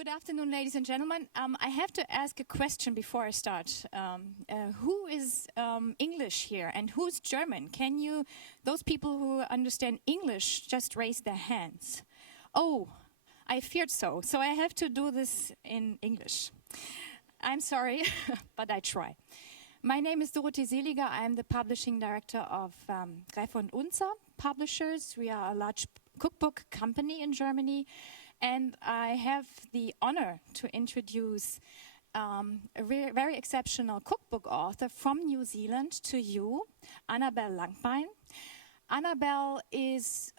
Good afternoon, ladies and gentlemen. I have to ask a question before I start. Who is English here and who's German? Can you, those people who understand English, just raise their hands? Oh, I feared so. So I have to do this in English. I'm sorry, but I try. My name is Dorothee Seliger. I am the publishing director of Greif und Unzer Publishers. We are a large cookbook company in Germany. And I have the honor to introduce a very exceptional cookbook author from New Zealand to you, Annabel Langbein. Annabelle is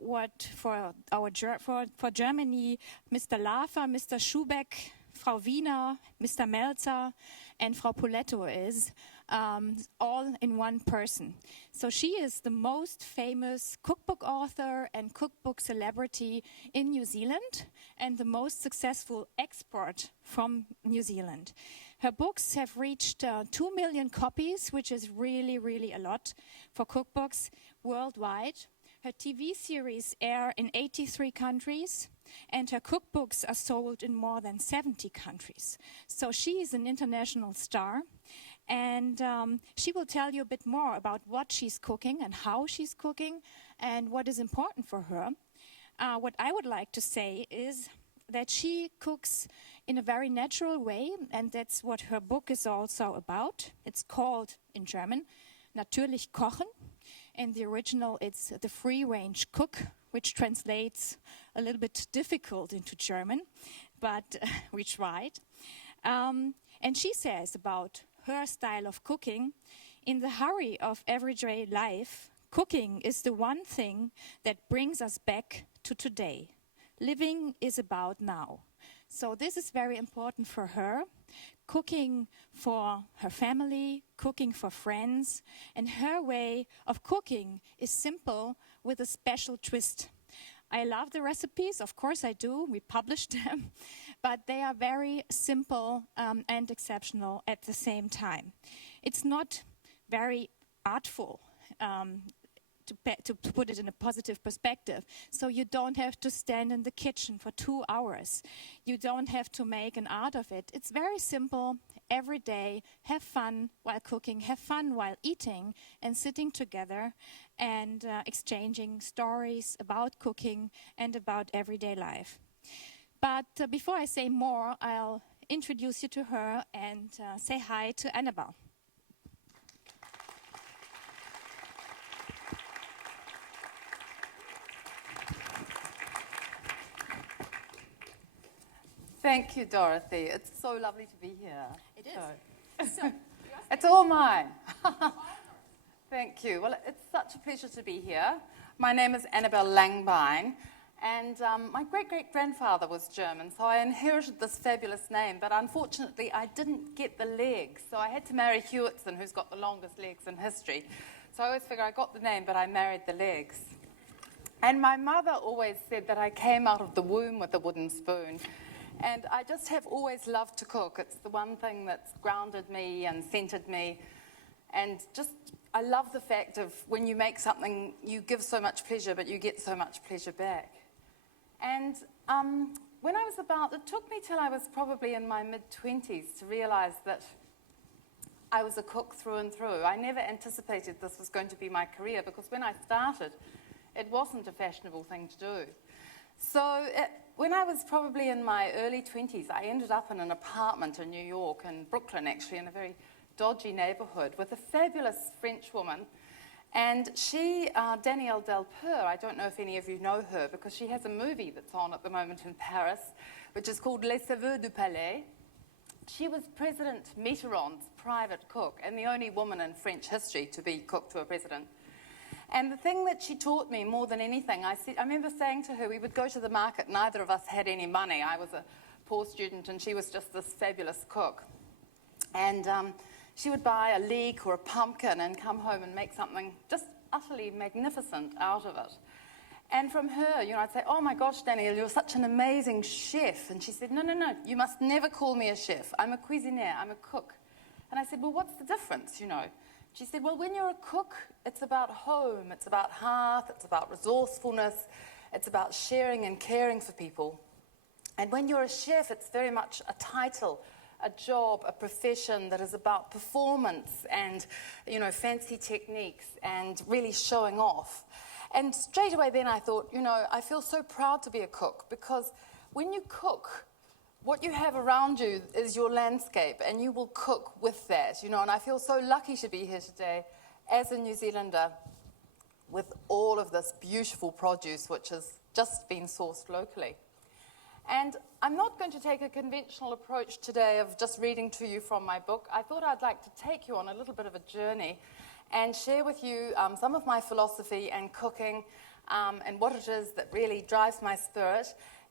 what for Germany, Mr. Lafer, Mr. Schubeck, Frau Wiener, Mr. Melzer, and Frau Poletto is, all in one person. So she is the most famous cookbook author and cookbook celebrity in New Zealand and the most successful export from New Zealand. Her books have reached 2 million copies, which is really, really a lot for cookbooks worldwide. Her TV series air in 83 countries, and her cookbooks are sold in more than 70 countries. So she is an international star, and she will tell you a bit more about what she's cooking and how she's cooking and what is important for her. What I would like to say is that she cooks in a very natural way, and that's what her book is also about. It's called, in German, Natürlich kochen. In the original, it's the free-range cook, which translates a little bit difficult into German, but we tried. And she says about her style of cooking, in the hurry of everyday life, cooking is the one thing that brings us back to today. Living is about now. So this is very important for her. Cooking for her family, cooking for friends, and her way of cooking is simple with a special twist. I love the recipes, of course I do, we published them, but they are very simple and exceptional at the same time. It's not very artful, to put it in a positive perspective. So you don't have to stand in the kitchen for 2 hours. You don't have to make an art of it. It's very simple, every day. Have fun while cooking, have fun while eating and sitting together and exchanging stories about cooking and about everyday life. But before I say more, I'll introduce you to her and say hi to Annabelle. Thank you, Dorothy. It's so lovely to be here. It is. So, it's all mine. Thank you. Well, it's such a pleasure to be here. My name is Annabel Langbein, and my great-great-grandfather was German, so I inherited this fabulous name, but unfortunately I didn't get the legs, so I had to marry Hewitson, who's got the longest legs in history. So I always figure I got the name, but I married the legs. And my mother always said that I came out of the womb with a wooden spoon. And I just have always loved to cook. It's the one thing that's grounded me and centered me. And just, I love the fact of when you make something, you give so much pleasure, but you get so much pleasure back. And when I was it took me till I was probably in my mid-20s to realize that I was a cook through and through. I never anticipated this was going to be my career, because when I started, it wasn't a fashionable thing to do. So when I was probably in my early 20s, I ended up in an apartment in New York, in Brooklyn actually, in a very dodgy neighborhood, with a fabulous French woman. And she, Danielle Delpeur, I don't know if any of you know her, because she has a movie that's on at the moment in Paris, which is called Les Saveurs du Palais. She was President Mitterrand's private cook, and the only woman in French history to be cook to a president. And the thing that she taught me more than anything, I remember saying to her, we would go to the market, neither of us had any money. I was a poor student and she was just this fabulous cook. And she would buy a leek or a pumpkin and come home and make something just utterly magnificent out of it. And from her, I'd say, oh my gosh, Danielle, you're such an amazing chef. And she said, no, you must never call me a chef. I'm a cuisinier, I'm a cook. And I said, well, what's the difference, She said, well, when you're a cook, it's about home, it's about hearth, it's about resourcefulness, it's about sharing and caring for people. And when you're a chef, it's very much a title, a job, a profession that is about performance and, you know, fancy techniques and really showing off. And straight away then I thought, you know, I feel so proud to be a cook, because when you cook, what you have around you is your landscape, and you will cook with that, you know. And I feel so lucky to be here today as a New Zealander with all of this beautiful produce which has just been sourced locally. And I'm not going to take a conventional approach today of just reading to you from my book. I thought I'd like to take you on a little bit of a journey and share with you some of my philosophy and cooking and what it is that really drives my spirit.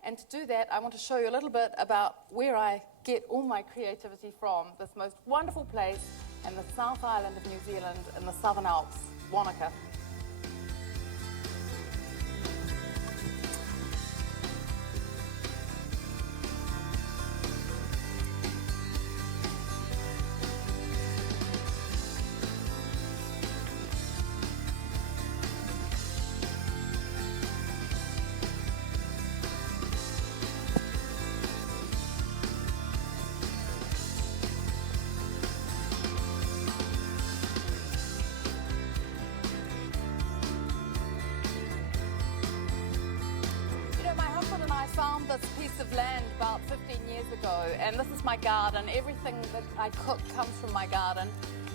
And to do that, I want to show you a little bit about where I get all my creativity from, this most wonderful place in the South Island of New Zealand in the Southern Alps, Wanaka. Found this piece of land about 15 years ago, and this is my garden. Everything that I cook comes from my garden,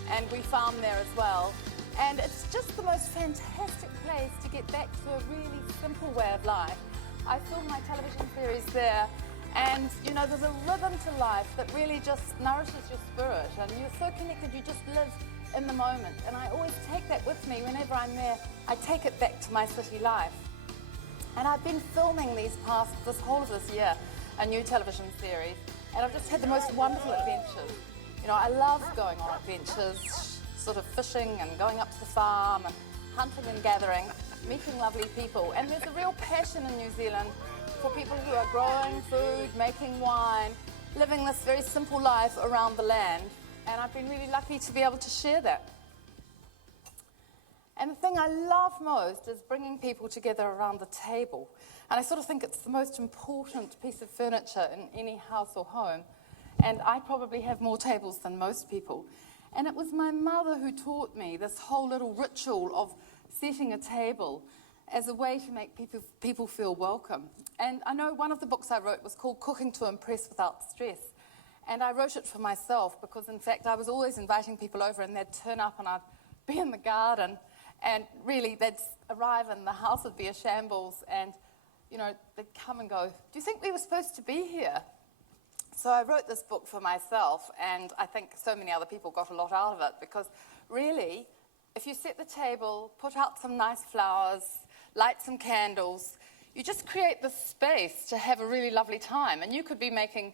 and we farm there as well. And it's just the most fantastic place to get back to a really simple way of life. I film my television series there, and you know, there's a rhythm to life that really just nourishes your spirit, and you're so connected, you just live in the moment. And I always take that with me whenever I'm there. I take it back to my city life. And I've been filming this whole of this year, a new television series, and I've just had the most wonderful adventures. You know, I love going on adventures, sort of fishing and going up to the farm and hunting and gathering, meeting lovely people. And there's a real passion in New Zealand for people who are growing food, making wine, living this very simple life around the land. And I've been really lucky to be able to share that. And the thing I love most is bringing people together around the table. And I sort of think it's the most important piece of furniture in any house or home. And I probably have more tables than most people. And it was my mother who taught me this whole little ritual of setting a table as a way to make people feel welcome. And I know one of the books I wrote was called Cooking to Impress Without Stress. And I wrote it for myself because, in fact, I was always inviting people over, and they'd turn up and I'd be in the garden. And really, they'd arrive and the house would be a shambles, and, you know, they'd come and go, do you think we were supposed to be here? So I wrote this book for myself, and I think so many other people got a lot out of it, because really, if you set the table, put out some nice flowers, light some candles, you just create this space to have a really lovely time. And you could be making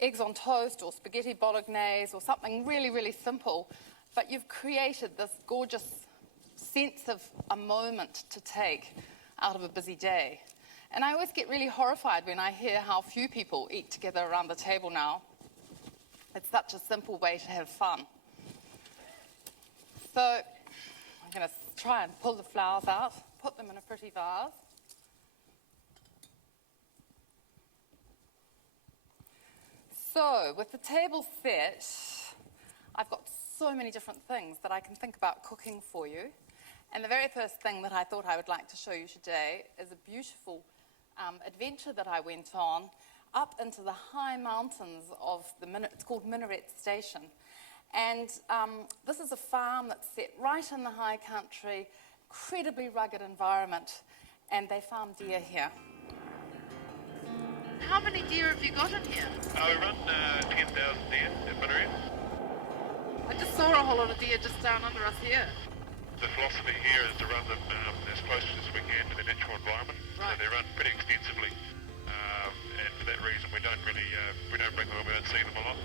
eggs on toast or spaghetti bolognese or something really, really simple, but you've created this gorgeous sense of a moment to take out of a busy day. And I always get really horrified when I hear how few people eat together around the table now. It's such a simple way to have fun. So I'm going to try and pull the flowers out, put them in a pretty vase. So with the table set, I've got so many different things that I can think about cooking for you. And the very first thing that I thought I would like to show you today is a beautiful adventure that I went on up into the high mountains of it's called Minaret Station. And this is a farm that's set right in the high country, incredibly rugged environment, and they farm deer here. How many deer have you got in here? We run 10,000 deer at Minaret. I just saw a whole lot of deer just down under us here. The philosophy here is to run them as close as we can to the natural environment. Right. So they run pretty extensively, and for that reason we don't bring them in, we don't see them a lot.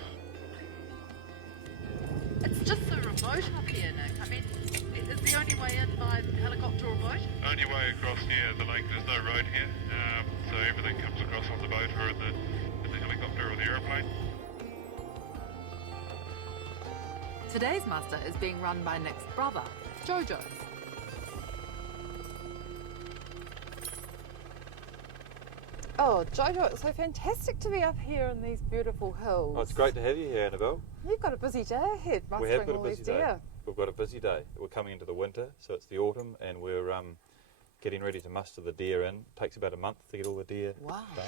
It's just so remote up here, Nick. I mean, is the only way in by helicopter or boat? Only way across here, the lake, there's no road here, so everything comes across on the boat or in the helicopter or the aeroplane. Today's muster is being run by Nick's brother, Jojo. Oh, Jojo, it's so fantastic to be up here in these beautiful hills. Oh, it's great to have you here, Annabelle. You've got a busy day ahead, We have mustering got a all these busy day. deer. We've got a busy day. We're coming into the winter, so it's the autumn, and we're getting ready to muster the deer in. It takes about a month to get all the deer Wow. done.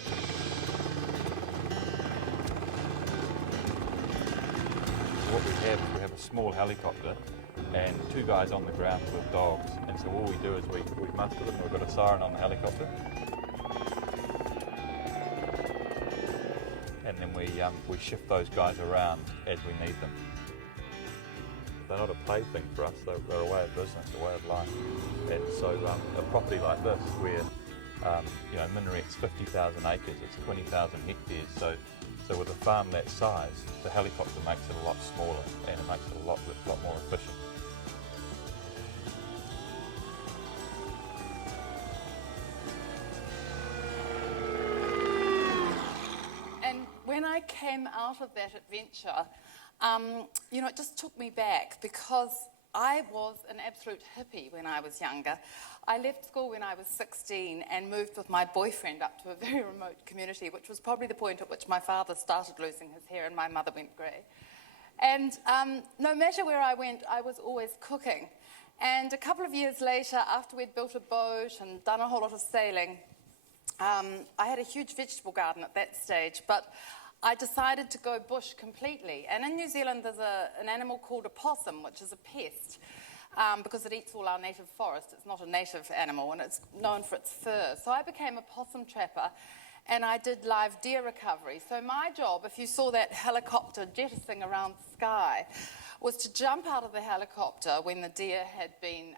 What we have a small helicopter and 2 guys on the ground with dogs, and so all we do is we muster them. We've got a siren on the helicopter, and then we shift those guys around as we need them. They're not a plaything for us, they're a way of business, a way of life. And so a property like this where Minaret's 50,000 acres, it's 20,000 hectares, so with a farm that size, the helicopter makes it a lot smaller and it makes it a lot more efficient. And when I came out of that adventure, it just took me back because I was an absolute hippie when I was younger. I left school when I was 16 and moved with my boyfriend up to a very remote community, which was probably the point at which my father started losing his hair and my mother went grey. And no matter where I went, I was always cooking. And a couple of years later, after we'd built a boat and done a whole lot of sailing, I had a huge vegetable garden at that stage, but I decided to go bush completely. And in New Zealand, there's an animal called a possum, which is a pest, because it eats all our native forest. It's not a native animal, and it's known for its fur. So I became a possum trapper, and I did live deer recovery. So my job, if you saw that helicopter jettisoning around the sky, was to jump out of the helicopter when the deer had been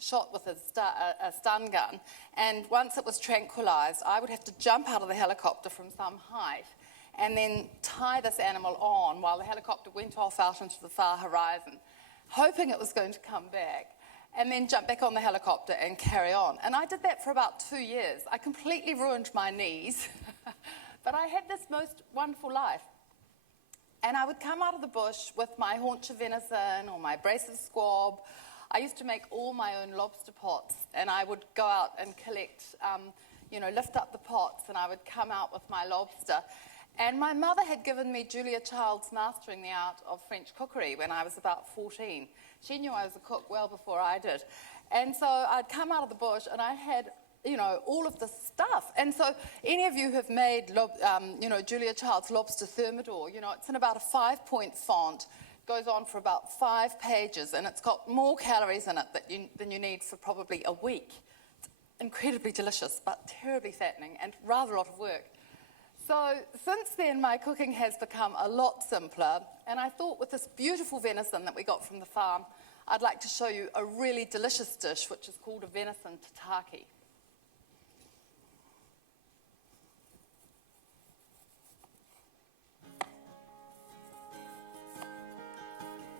shot with a stun gun. And once it was tranquilized, I would have to jump out of the helicopter from some height and then tie this animal on while the helicopter went off out into the far horizon, hoping it was going to come back, and then jump back on the helicopter and carry on. And I did that for about 2 years. I completely ruined my knees, but I had this most wonderful life. And I would come out of the bush with my haunch of venison or my brace of squab. I used to make all my own lobster pots, and I would go out and collect, lift up the pots, and I would come out with my lobster. And my mother had given me Julia Child's Mastering the Art of French Cookery when I was about 14. She knew I was a cook well before I did. And so I'd come out of the bush and I had, all of this stuff. And so any of you who have made, Julia Child's Lobster Thermidor, it's in about a 5-point font, goes on for about 5 pages, and it's got more calories in it than you need for probably a week. It's incredibly delicious, but terribly fattening and rather a lot of work. So since then, my cooking has become a lot simpler, and I thought with this beautiful venison that we got from the farm, I'd like to show you a really delicious dish, which is called a venison tataki.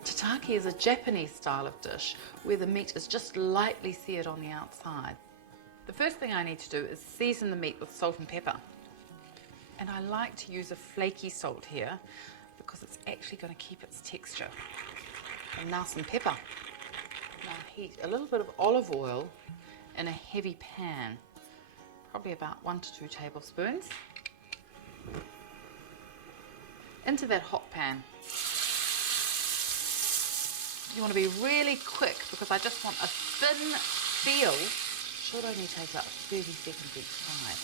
Tataki is a Japanese style of dish where the meat is just lightly seared on the outside. The first thing I need to do is season the meat with salt and pepper. And I like to use a flaky salt here because it's actually going to keep its texture. And now some pepper. Now heat a little bit of olive oil in a heavy pan, probably about 1 to 2 tablespoons. Into that hot pan. You want to be really quick because I just want a thin feel. Should only take about 30 seconds each time.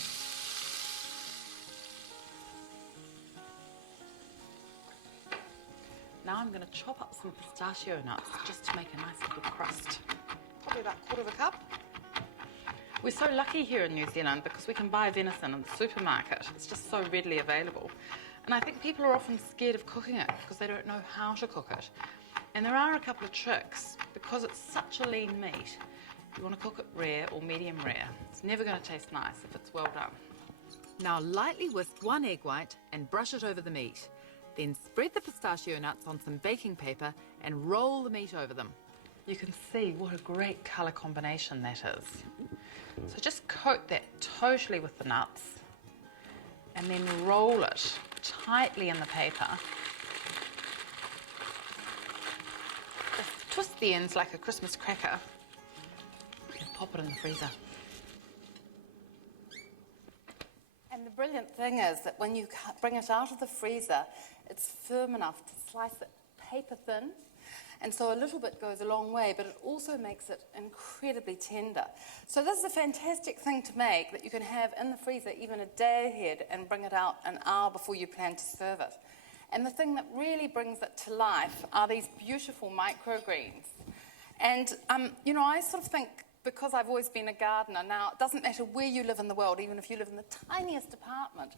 Now I'm going to chop up some pistachio nuts just to make a nice little crust. Probably about 1/4 cup. We're so lucky here in New Zealand because we can buy venison in the supermarket. It's just so readily available. And I think people are often scared of cooking it because they don't know how to cook it. And there are a couple of tricks. Because it's such a lean meat, you want to cook it rare or medium rare. It's never going to taste nice if it's well done. Now lightly whisk 1 egg white and brush it over the meat. Then spread the pistachio nuts on some baking paper and roll the meat over them. You can see what a great colour combination that is. So just coat that totally with the nuts and then roll it tightly in the paper. Just twist the ends like a Christmas cracker and pop it in the freezer. brilliant thing is that when you bring it out of the freezer, it's firm enough to slice it paper thin. And so a little bit goes a long way, but it also makes it incredibly tender. So this is a fantastic thing to make that you can have in the freezer even a day ahead and bring it out an hour before you plan to serve it. And the thing that really brings it to life are these beautiful microgreens. And, I sort of think, because I've always been a gardener, now it doesn't matter where you live in the world, even if you live in the tiniest apartment,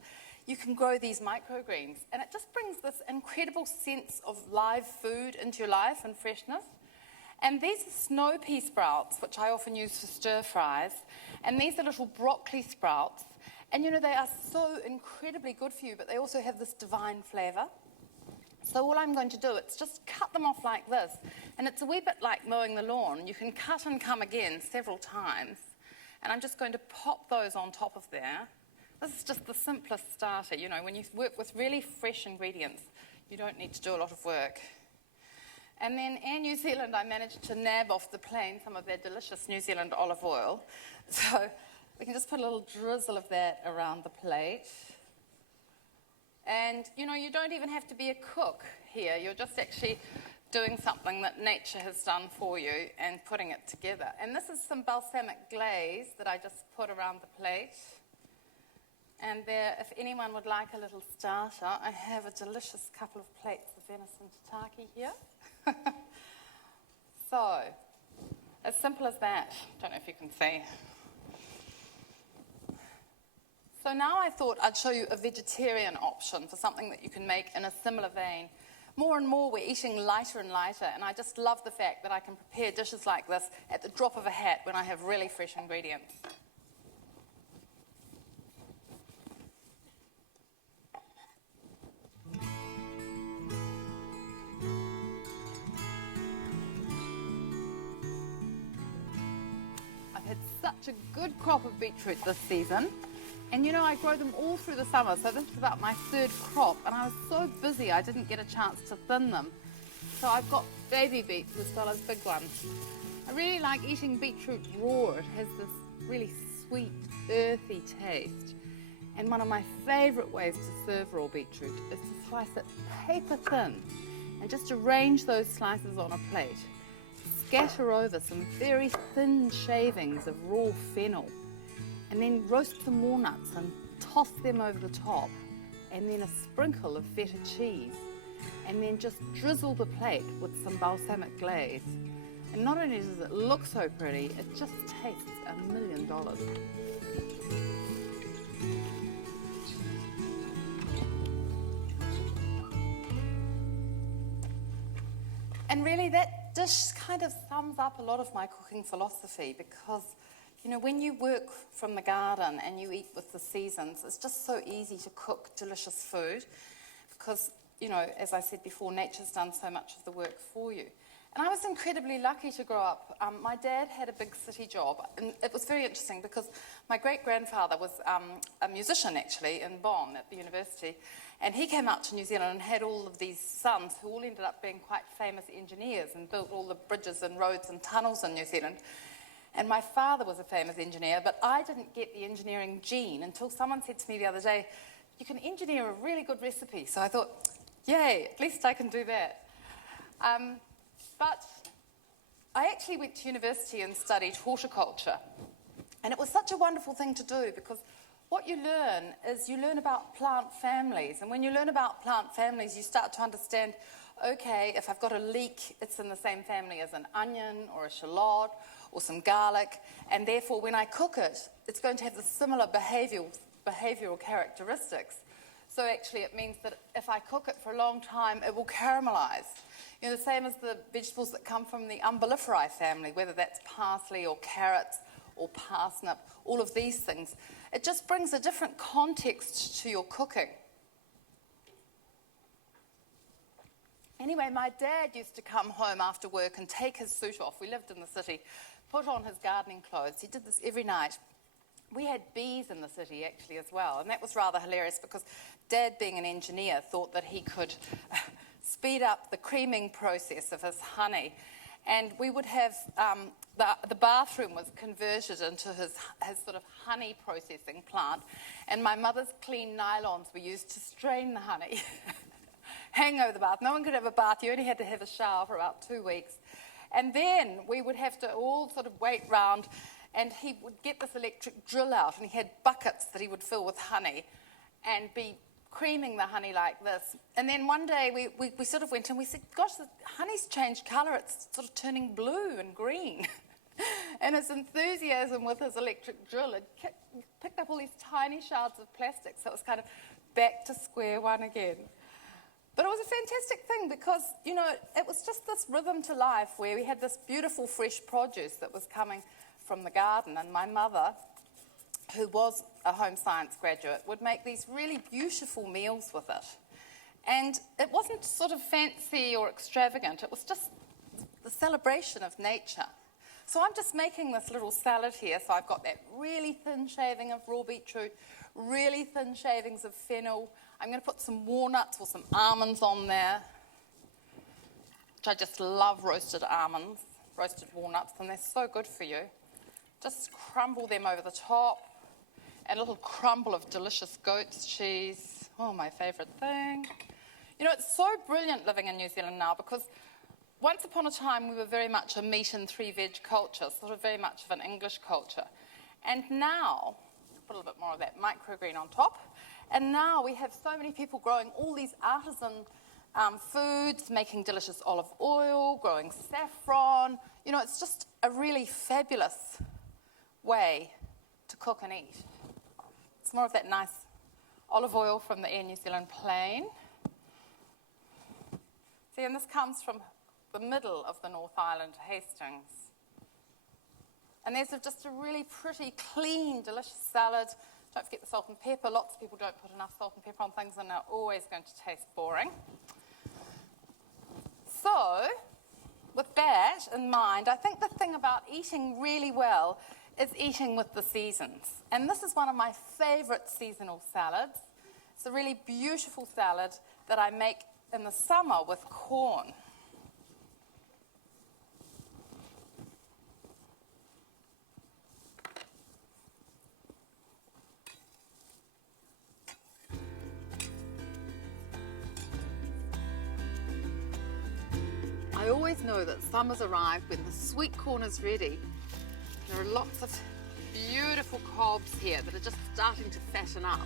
you can grow these microgreens. And it just brings this incredible sense of live food into your life and freshness. And these are snow pea sprouts, which I often use for stir fries. And these are little broccoli sprouts. And they are so incredibly good for you, but they also have this divine flavour. So all I'm going to do, it's just cut them off like this. And it's a wee bit like mowing the lawn. You can cut and come again several times. And I'm just going to pop those on top of there. This is just the simplest starter. When you work with really fresh ingredients, you don't need to do a lot of work. And then Air New Zealand, I managed to nab off the plane some of their delicious New Zealand olive oil. So we can just put a little drizzle of that around the plate. And, you don't even have to be a cook here. You're just actually doing something that nature has done for you and putting it together. And this is some balsamic glaze that I just put around the plate. And there, if anyone would like a little starter, I have a delicious couple of plates of venison tataki here. So, as simple as that. Don't know if you can see. So now I thought I'd show you a vegetarian option for something that you can make in a similar vein. More and more we're eating lighter and lighter, and I just love the fact that I can prepare dishes like this at the drop of a hat when I have really fresh ingredients. I've had such a good crop of beetroot this season. And I grow them all through the summer, so this is about my third crop, and I was so busy I didn't get a chance to thin them. So I've got baby beets as well as big ones. I really like eating beetroot raw. It has this really sweet, earthy taste. And one of my favourite ways to serve raw beetroot is to slice it paper thin and just arrange those slices on a plate. Scatter over some very thin shavings of raw fennel. And then roast some walnuts and toss them over the top, and then a sprinkle of feta cheese, and then just drizzle the plate with some balsamic glaze. And not only does it look so pretty, it just tastes $1 million. And really that dish kind of sums up a lot of my cooking philosophy, because when you work from the garden and you eat with the seasons, it's just so easy to cook delicious food because, as I said before, nature's done so much of the work for you. And I was incredibly lucky to grow up. My dad had a big city job, and it was very interesting because my great-grandfather was a musician, actually, in Bonn at the university, and he came out to New Zealand and had all of these sons who all ended up being quite famous engineers and built all the bridges and roads and tunnels in New Zealand. And my father was a famous engineer, but I didn't get the engineering gene until someone said to me the other day, you can engineer a really good recipe. So I thought, yay, at least I can do that. But I actually went to university and studied horticulture. And it was such a wonderful thing to do because what you learn is you learn about plant families. And when you learn about plant families, you start to understand, okay, if I've got a leek, it's in the same family as an onion or a shallot or some garlic, and therefore when I cook it, it's going to have the similar behavioural characteristics. So actually it means that if I cook it for a long time, it will caramelise. The same as the vegetables that come from the umbelliferae family, whether that's parsley or carrots or parsnip, all of these things. It just brings a different context to your cooking. Anyway, my dad used to come home after work and take his suit off. We lived in the city, put on his gardening clothes. He did this every night. We had bees in the city, actually, as well. And that was rather hilarious because Dad, being an engineer, thought that he could speed up the creaming process of his honey. And we would have, the bathroom was converted into his sort of honey processing plant. And my mother's clean nylons were used to strain the honey, hang over the bath. No one could have a bath. You only had to have a shower for about 2 weeks. And then we would have to all sort of wait round, and he would get this electric drill out, and he had buckets that he would fill with honey and be creaming the honey like this. And then one day we sort of went and we said, gosh, the honey's changed colour. It's sort of turning blue and green. And his enthusiasm with his electric drill had picked up all these tiny shards of plastic, so it was kind of back to square one again. But it was a fantastic thing because, you know, it was just this rhythm to life where we had this beautiful fresh produce that was coming from the garden, and my mother, who was a home science graduate, would make these really beautiful meals with it. And it wasn't sort of fancy or extravagant, it was just the celebration of nature. So I'm just making this little salad here, so I've got that really thin shaving of raw beetroot, really thin shavings of fennel. I'm going to put some walnuts or some almonds on there, which I just love roasted almonds, roasted walnuts, and they're so good for you. Just crumble them over the top. And a little crumble of delicious goat's cheese. Oh, my favourite thing. You know, it's so brilliant living in New Zealand now because once upon a time we were very much a meat and 3-veg culture, sort of very much of an English culture. And now, put a little bit more of that microgreen on top, and now we have so many people growing all these artisan foods, making delicious olive oil, growing saffron. You know, it's just a really fabulous way to cook and eat. It's more of that nice olive oil from the Air New Zealand plain. See, and this comes from the middle of the North Island, Hastings. And there's just a really pretty, clean, delicious salad. Don't forget the salt and pepper. Lots of people don't put enough salt and pepper on things and they're always going to taste boring. So, with that in mind, I think the thing about eating really well is eating with the seasons. And this is one of my favourite seasonal salads. It's a really beautiful salad that I make in the summer with corn. I always know that summer's arrived when the sweet corn is ready. There are lots of beautiful cobs here that are just starting to fatten up.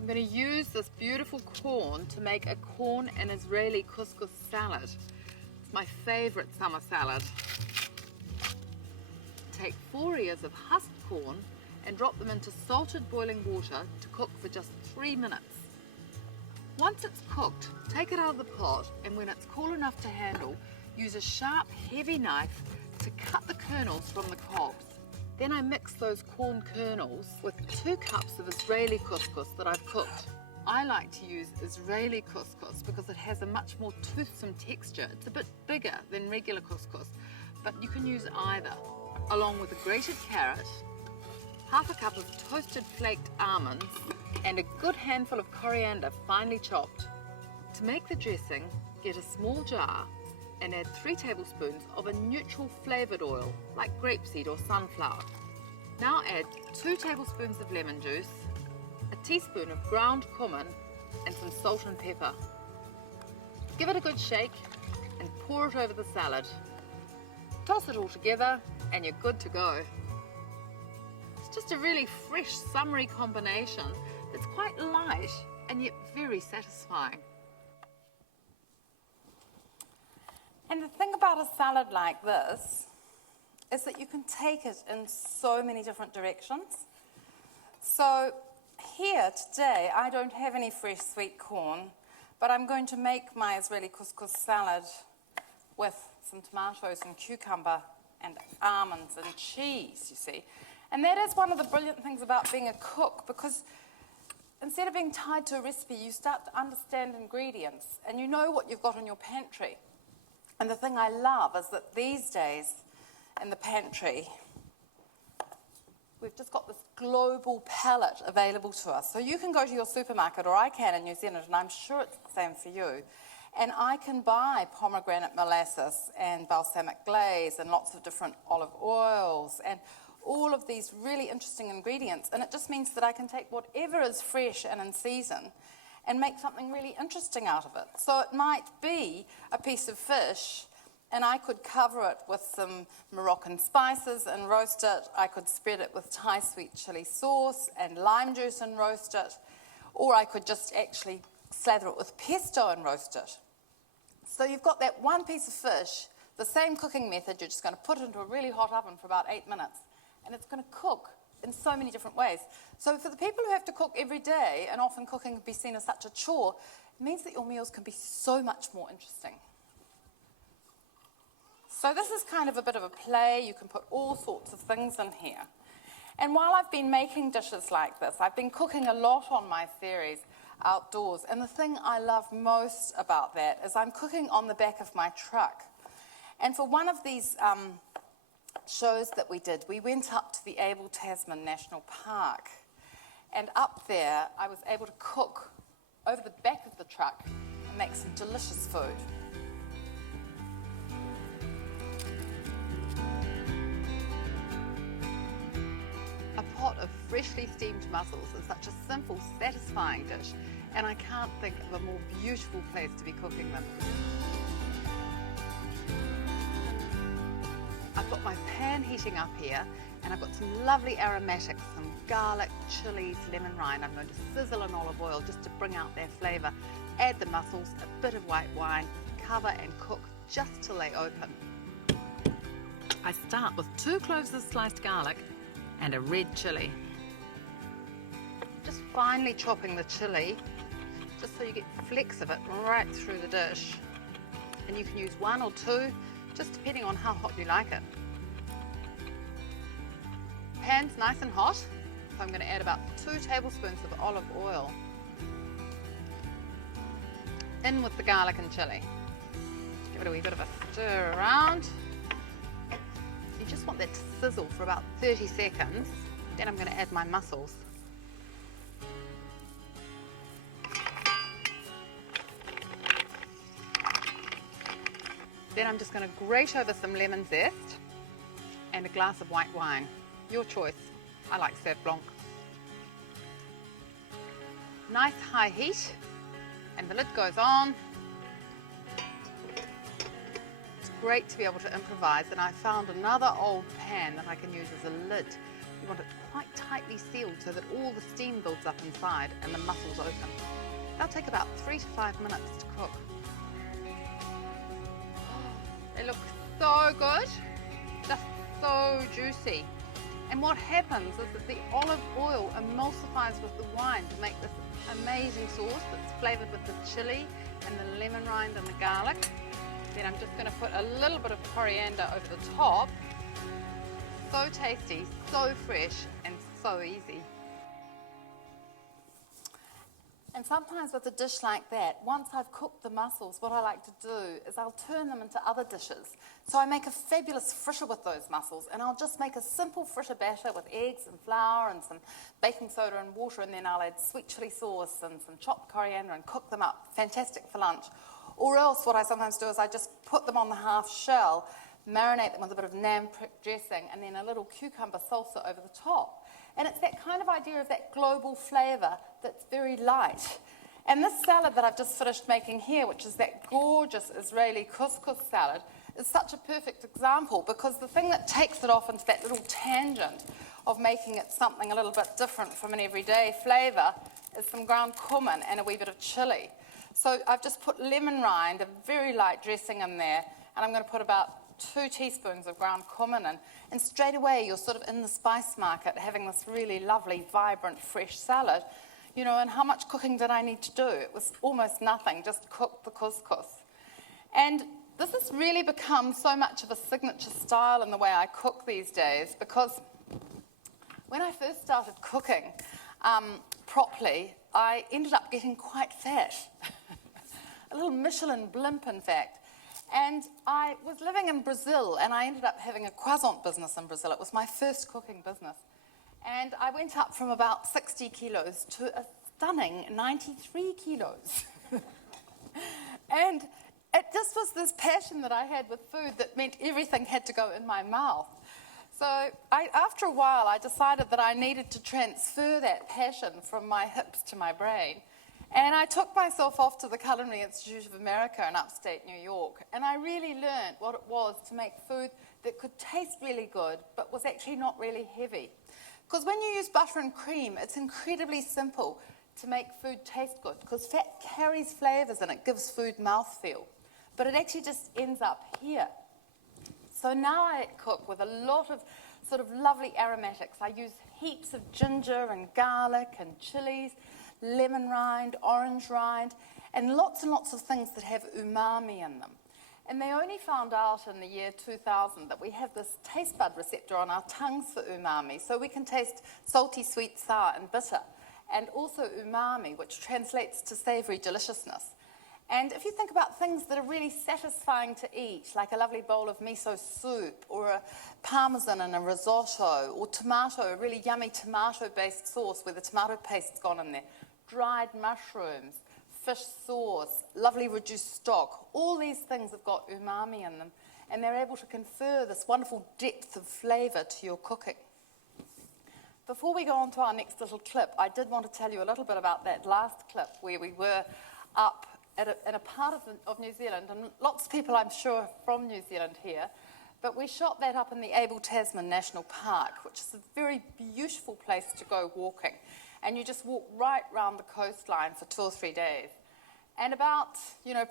I'm going to use this beautiful corn to make a corn and Israeli couscous salad. It's my favourite summer salad. Take 4 ears of husked corn and drop them into salted boiling water to cook for just 3 minutes. Once it's cooked, take it out of the pot, and when it's cool enough to handle, use a sharp, heavy knife to cut the kernels from the cobs. Then I mix those corn kernels with 2 cups of Israeli couscous that I've cooked. I like to use Israeli couscous because it has a much more toothsome texture. It's a bit bigger than regular couscous, but you can use either. Along with a grated carrot, half a cup of toasted flaked almonds, and a good handful of coriander finely chopped. To make the dressing, get a small jar and add 3 tablespoons of a neutral flavoured oil like grapeseed or sunflower. Now add 2 tablespoons of lemon juice, a teaspoon of ground cumin and some salt and pepper. Give it a good shake and pour it over the salad. Toss it all together and you're good to go. It's just a really fresh, summery combination that's quite light and yet very satisfying. And the thing about a salad like this is that you can take it in so many different directions. So here today, I don't have any fresh sweet corn, but I'm going to make my Israeli couscous salad with some tomatoes and cucumber and almonds and cheese, you see. And that is one of the brilliant things about being a cook, because instead of being tied to a recipe, you start to understand ingredients and you know what you've got in your pantry. And the thing I love is that these days in the pantry, we've just got this global palette available to us. So you can go to your supermarket, or I can in New Zealand, and I'm sure it's the same for you, and I can buy pomegranate molasses and balsamic glaze and lots of different olive oils and all of these really interesting ingredients, and it just means that I can take whatever is fresh and in season and make something really interesting out of it. So it might be a piece of fish, and I could cover it with some Moroccan spices and roast it. I could spread it with Thai sweet chili sauce and lime juice and roast it, or I could just actually slather it with pesto and roast it. So you've got that one piece of fish, the same cooking method. You're just going to put it into a really hot oven for about 8 minutes, and it's going to cook in so many different ways. So for the people who have to cook every day, and often cooking can be seen as such a chore, it means that your meals can be so much more interesting. So this is kind of a bit of a play. You can put all sorts of things in here. And while I've been making dishes like this, I've been cooking a lot on my series outdoors. And the thing I love most about that is I'm cooking on the back of my truck. And for one of these shows that we did, we went up to the Abel Tasman National Park. And up there, I was able to cook over the back of the truck and make some delicious food. A pot of freshly steamed mussels is such a simple, satisfying dish, and I can't think of a more beautiful place to be cooking them. I've got my pan heating up here, and I've got some lovely aromatics, some garlic, chilies, lemon rind. I'm going to sizzle in olive oil just to bring out their flavour. Add the mussels, a bit of white wine, cover and cook just till they open. I start with 2 cloves of sliced garlic and a red chilli. Just finely chopping the chilli, just so you get flecks of it right through the dish. And you can use 1 or 2, just depending on how hot you like it. Pan's nice and hot, so I'm going to add about 2 tablespoons of olive oil. In with the garlic and chilli. Give it a wee bit of a stir around. You just want that to sizzle for about 30 seconds. Then I'm going to add my mussels. Then I'm just going to grate over some lemon zest and a glass of white wine. Your choice. I like Sauv Blanc. Nice high heat, and the lid goes on. It's great to be able to improvise, and I found another old pan that I can use as a lid. You want it quite tightly sealed so that all the steam builds up inside and the mussels open. They'll take about 3 to 5 minutes to cook. They look so good, just so juicy. And what happens is that the olive oil emulsifies with the wine to make this amazing sauce that's flavoured with the chilli and the lemon rind and the garlic. Then I'm just going to put a little bit of coriander over the top. So tasty, so fresh, and so easy. And sometimes with a dish like that, once I've cooked the mussels, what I like to do is I'll turn them into other dishes. So I make a fabulous fritter with those mussels, and I'll just make a simple fritter batter with eggs and flour and some baking soda and water, and then I'll add sweet chili sauce and some chopped coriander and cook them up. Fantastic for lunch. Or else what I sometimes do is I just put them on the half shell, marinate them with a bit of naan prick dressing, and then a little cucumber salsa over the top. And it's that kind of idea of that global flavour that's very light. And this salad that I've just finished making here, which is that gorgeous Israeli couscous salad, is such a perfect example, because the thing that takes it off into that little tangent of making it something a little bit different from an everyday flavour is some ground cumin and a wee bit of chilli. So I've just put lemon rind, a very light dressing in there, and I'm going to put about 2 teaspoons of ground cumin in, and straight away you're sort of in the spice market having this really lovely, vibrant, fresh salad. You know, and how much cooking did I need to do? It was almost nothing, just cook the couscous. And this has really become so much of a signature style in the way I cook these days, because when I first started cooking properly, I ended up getting quite fat. A little Michelin blimp, in fact. And I was living in Brazil, and I ended up having a croissant business in Brazil. It was my first cooking business. And I went up from about 60 kilos to a stunning 93 kilos. And it just was this passion that I had with food that meant everything had to go in my mouth. So after a while, I decided that I needed to transfer that passion from my hips to my brain. And I took myself off to the Culinary Institute of America in upstate New York. And I really learned what it was to make food that could taste really good, but was actually not really heavy. Because when you use butter and cream, it's incredibly simple to make food taste good, because fat carries flavors and it gives food mouthfeel. But it actually just ends up here. So now I cook with a lot of sort of lovely aromatics. I use heaps of ginger and garlic and chilies, lemon rind, orange rind, and lots of things that have umami in them. And they only found out in the year 2000 that we have this taste bud receptor on our tongues for umami, so we can taste salty, sweet, sour, and bitter, and also umami, which translates to savory deliciousness. And if you think about things that are really satisfying to eat, like a lovely bowl of miso soup, or a parmesan in a risotto, or tomato, a really yummy tomato-based sauce where the tomato paste's gone in there, dried mushrooms, fish sauce, lovely reduced stock, all these things have got umami in them, and they're able to confer this wonderful depth of flavour to your cooking. Before we go on to our next little clip, I did want to tell you a little bit about that last clip where we were up in a part of New Zealand, and lots of people, I'm sure, are from New Zealand here, but we shot that up in the Abel Tasman National Park, which is a very beautiful place to go walking. And you just walk right round the coastline for 2 or 3 days. And about,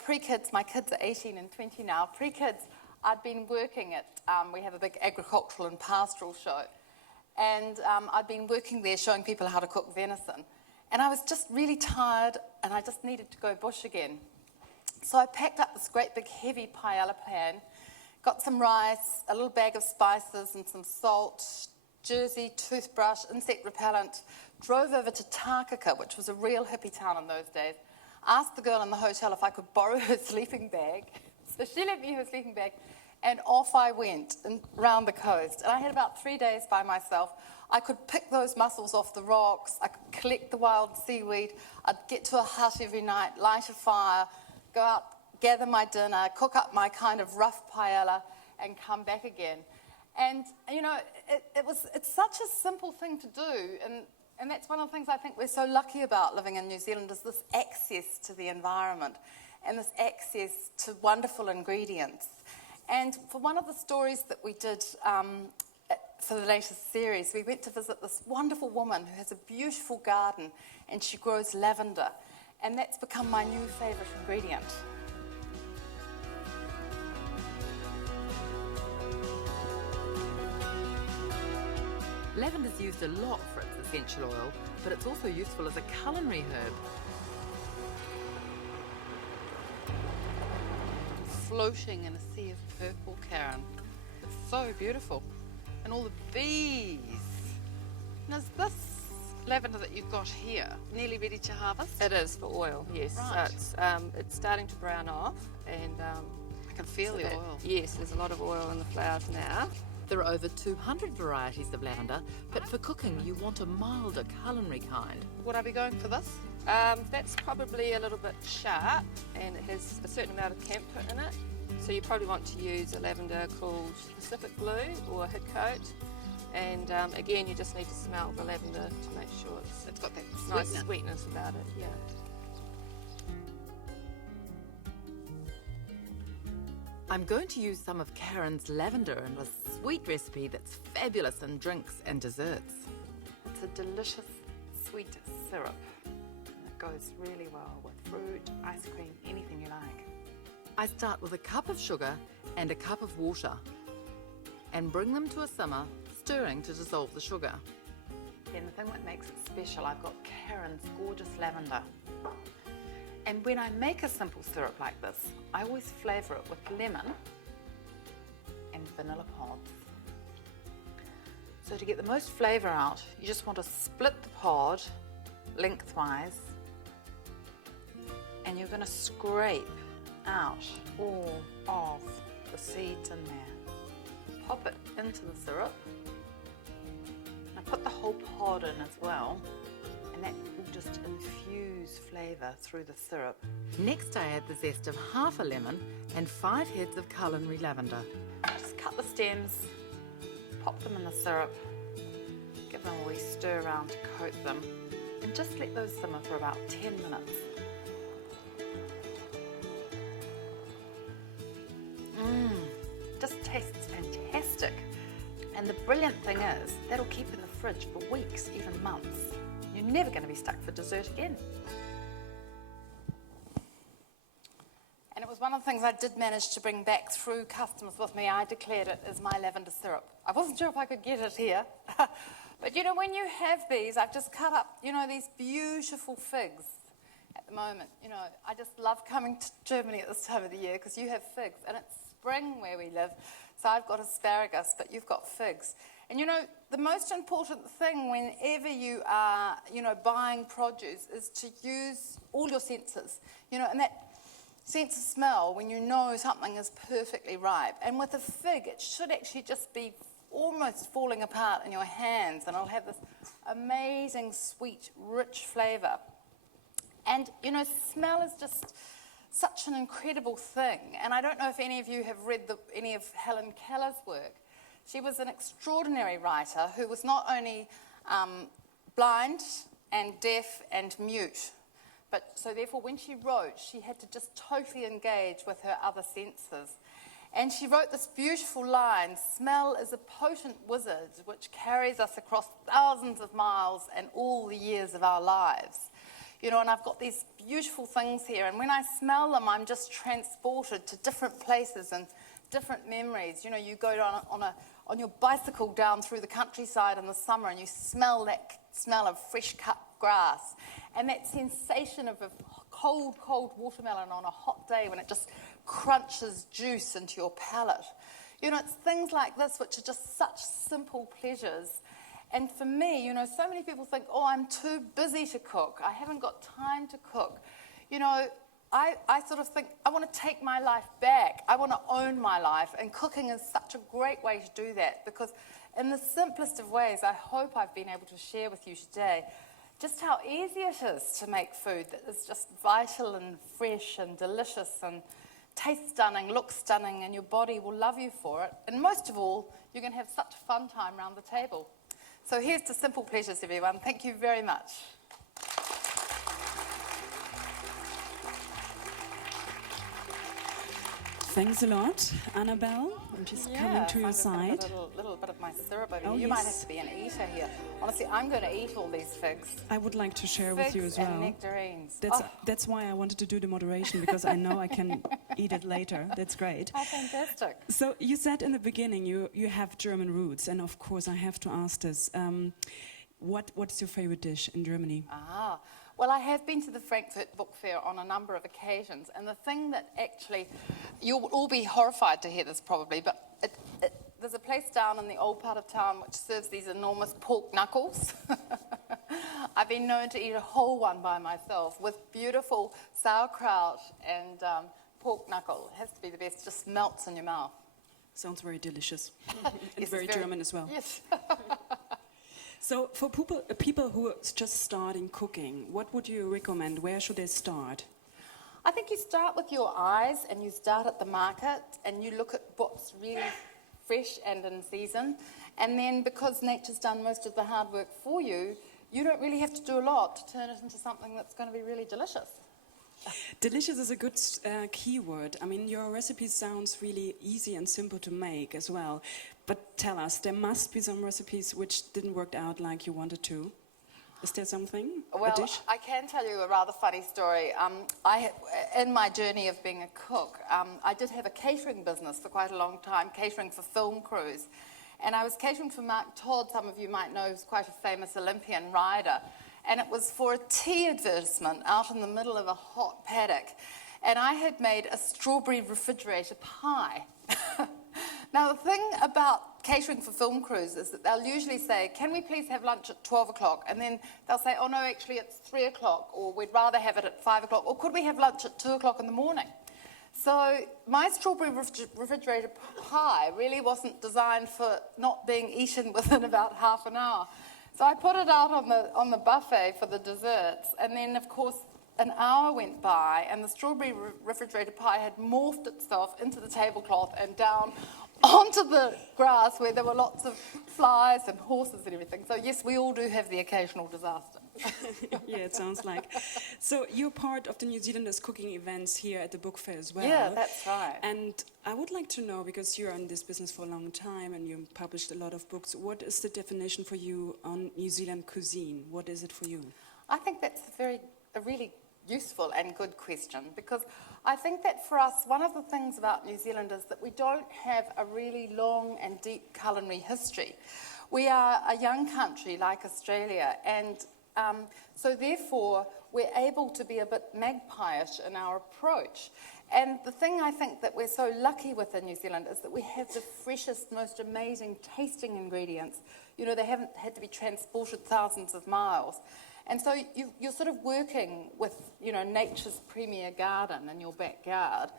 pre-kids, my kids are 18 and 20 now, pre-kids, I'd been working at, we have a big agricultural and pastoral show, and I'd been working there showing people how to cook venison. And I was just really tired, and I just needed to go bush again. So I packed up this great big heavy paella pan, got some rice, a little bag of spices and some salt, jersey, toothbrush, insect repellent, drove over to Takaka, which was a real hippie town in those days, asked the girl in the hotel if I could borrow her sleeping bag. So she lent me her sleeping bag, and off I went around the coast. And I had about 3 days by myself. I could pick those mussels off the rocks, I could collect the wild seaweed, I'd get to a hut every night, light a fire, go out, gather my dinner, cook up my kind of rough paella, and come back again. And, it's such a simple thing to do, and that's one of the things I think we're so lucky about living in New Zealand, is this access to the environment and this access to wonderful ingredients. And for one of the stories that we did for the latest series, we went to visit this wonderful woman who has a beautiful garden, and she grows lavender, and that's become my new favourite ingredient. Lavender's used a lot for its essential oil, but it's also useful as a culinary herb. Floating in a sea of purple, Karen. It's so beautiful. And all the bees. And is this lavender that you've got here nearly ready to harvest? It is for oil, yes. Right. So it's starting to brown off, and I can feel the oil. Yes, there's a lot of oil in the flowers now. There are over 200 varieties of lavender, but for cooking you want a milder culinary kind. Would I be going for this? That's probably a little bit sharp, and it has a certain amount of camphor in it. So you probably want to use a lavender called Pacific Blue or Hidcote. And again, you just need to smell the lavender to make sure it's got that nice sweetness about it, yeah. I'm going to use some of Karen's lavender in a sweet recipe that's fabulous in drinks and desserts. It's a delicious sweet syrup. It goes really well with fruit, ice cream, anything you like. I start with a cup of sugar and a cup of water and bring them to a simmer, stirring to dissolve the sugar. Then the thing that makes it special, I've got Karen's gorgeous lavender. And when I make a simple syrup like this, I always flavour it with lemon and vanilla pods. So to get the most flavour out, you just want to split the pod lengthwise, and you're going to scrape out all of the seeds in there. Pop it into the syrup. Now put the whole pod in as well, and that will just infuse flavour through the syrup. Next I add the zest of half a lemon and 5 heads of culinary lavender. Just cut the stems, pop them in the syrup, give them a wee stir around to coat them, and just let those simmer for about 10 minutes. Just tastes fantastic. And the brilliant thing is, that'll keep in the fridge for weeks, even months. You're never going to be stuck for dessert again. And it was one of the things I did manage to bring back through customs with me. I declared it as my lavender syrup. I wasn't sure if I could get it here. But you know, when you have these, I've just cut up, you know, these beautiful figs at the moment. You know, I just love coming to Germany at this time of the year because you have figs. And it's spring where we live. So I've got asparagus, but you've got figs. And you know, the most important thing whenever you are, you know, buying produce is to use all your senses. You know, and that sense of smell when you know something is perfectly ripe. And with a fig, it should actually just be almost falling apart in your hands, and it'll have this amazing, sweet, rich flavour. And you know, smell is just such an incredible thing. And I don't know if any of you have read any of Helen Keller's work. She was an extraordinary writer who was not only blind and deaf and mute, but so therefore when she wrote, she had to just totally engage with her other senses. And she wrote this beautiful line, "Smell is a potent wizard which carries us across thousands of miles and all the years of our lives." You know, and I've got these beautiful things here, and when I smell them, I'm just transported to different places and different memories. You know, you go down on your bicycle down through the countryside in the summer, and you smell that smell of fresh cut grass, and that sensation of a cold, cold watermelon on a hot day when it just crunches juice into your palate. You know, it's things like this which are just such simple pleasures. And for me, you know, so many people think, oh, I'm too busy to cook. I haven't got time to cook. You know, I sort of think, I want to take my life back. I want to own my life. And cooking is such a great way to do that, because in the simplest of ways, I hope I've been able to share with you today just how easy it is to make food that is just vital and fresh and delicious and tastes stunning, looks stunning, and your body will love you for it. And most of all, you're going to have such a fun time around the table. So here's to simple pleasures, everyone. Thank you very much. Thanks a lot, Annabelle. I'm just coming to your side. A little bit of my syrup over Oh, here. You yes. might have to be an eater here. Honestly, I'm going to eat all these figs. I would like to share with you as Figs and well. nectarines. That's why I wanted to do the moderation, because I know I can eat it later. That's great. Oh, fantastic. So you said in the beginning you have German roots, and of course I have to ask this. What's your favorite dish in Germany? Well, I have been to the Frankfurt Book Fair on a number of occasions, and the thing that actually, you'll all be horrified to hear this probably, but there's a place down in the old part of town which serves these enormous pork knuckles. I've been known to eat a whole one by myself with beautiful sauerkraut and pork knuckle. It has to be the best, just melts in your mouth. Sounds very delicious. And Yes, very it's German as well. Yes. So for people who are just starting cooking, what would you recommend? Where should they start? I think you start with your eyes, and you start at the market, and you look at what's really fresh and in season. And then because nature's done most of the hard work for you, you don't really have to do a lot to turn it into something that's going to be really delicious. Delicious is a good keyword. I mean, your recipe sounds really easy and simple to make as well. But tell us, there must be some recipes which didn't work out like you wanted to. Is there something, Well, a dish? I can tell you a rather funny story. In my journey of being a cook, I did have a catering business for quite a long time, catering for film crews. And I was catering for Mark Todd, some of you might know, who's quite a famous Olympian rider. And it was for a tea advertisement out in the middle of a hot paddock. And I had made a strawberry refrigerator pie. Now, the thing about catering for film crews is that they'll usually say, can we please have lunch at 12 o'clock? And then they'll say, oh no, actually it's 3 o'clock, or we'd rather have it at 5 o'clock, or could we have lunch at 2 o'clock in the morning? So my strawberry refrigerator pie really wasn't designed for not being eaten within about half an hour. So I put it out on the buffet for the desserts, and then of course an hour went by, and the strawberry refrigerated pie had morphed itself into the tablecloth and down onto the grass where there were lots of flies and horses and everything. So yes, we all do have the occasional disaster. Yeah, it sounds like. So you're part of the New Zealanders cooking events here at the book fair as well. Yeah, that's right. And I would like to know, because you're in this business for a long time and you published a lot of books, what is the definition for you on New Zealand cuisine? What is it for you? I think that's a really useful and good question, because I think that for us, one of the things about New Zealand is that we don't have a really long and deep culinary history. We are a young country like Australia, and so therefore we're able to be a bit magpie-ish in our approach. And the thing I think that we're so lucky with in New Zealand is that we have the freshest, most amazing tasting ingredients. You know, they haven't had to be transported thousands of miles. And so you're sort of working with, you know, nature's premier garden in your backyard.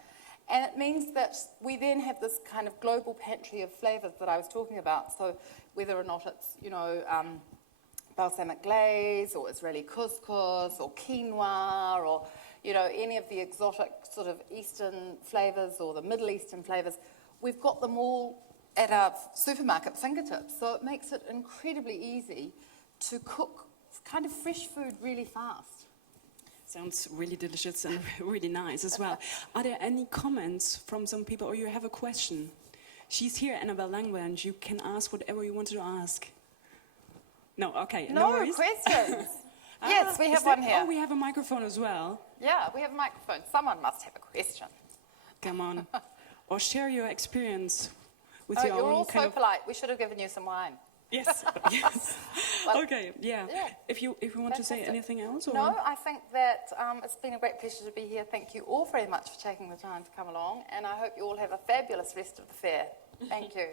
And it means that we then have this kind of global pantry of flavours that I was talking about. So whether or not it's, you know, balsamic glaze or Israeli couscous or quinoa or, you know, any of the exotic sort of Eastern flavours or the Middle Eastern flavours, we've got them all at our supermarket fingertips. So it makes it incredibly easy to cook kind of fresh food really fast. Sounds really delicious and really nice as well. Are there any comments from some people, or you have a question? She's here, Annabel Langbein. You can ask whatever you wanted to ask. No, okay. No worries. Questions. Yes, we have one here. Oh, we have a microphone as well. Yeah, we have a microphone. Someone must have a question. Come on. Or share your experience with Oh, your you're own all kind so of... polite. We should have given you some wine. Yes, yes. Well, okay, yeah. If you want to say Fantastic. anything else? Or? No, I think that it's been a great pleasure to be here. Thank you all very much for taking the time to come along, and I hope you all have a fabulous rest of the fair. Thank you.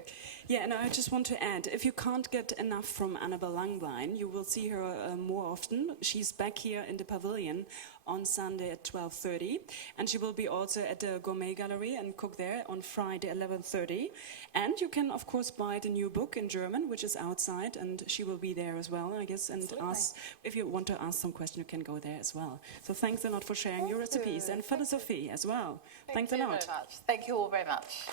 Yeah, and I just want to add, if you can't get enough from Annabel Langbein, you will see her more often. She's back here in the pavilion on Sunday at 12:30, and she will be also at the Gourmet Gallery and cook there on Friday 11:30. And you can, of course, buy the new book in German, which is outside, and she will be there as well, I guess. And ask, if you want to ask some question, you can go there as well. So thanks a lot for sharing your recipes, and Philosophie as well. Thanks a lot. Thank you very much. Thank you all very much.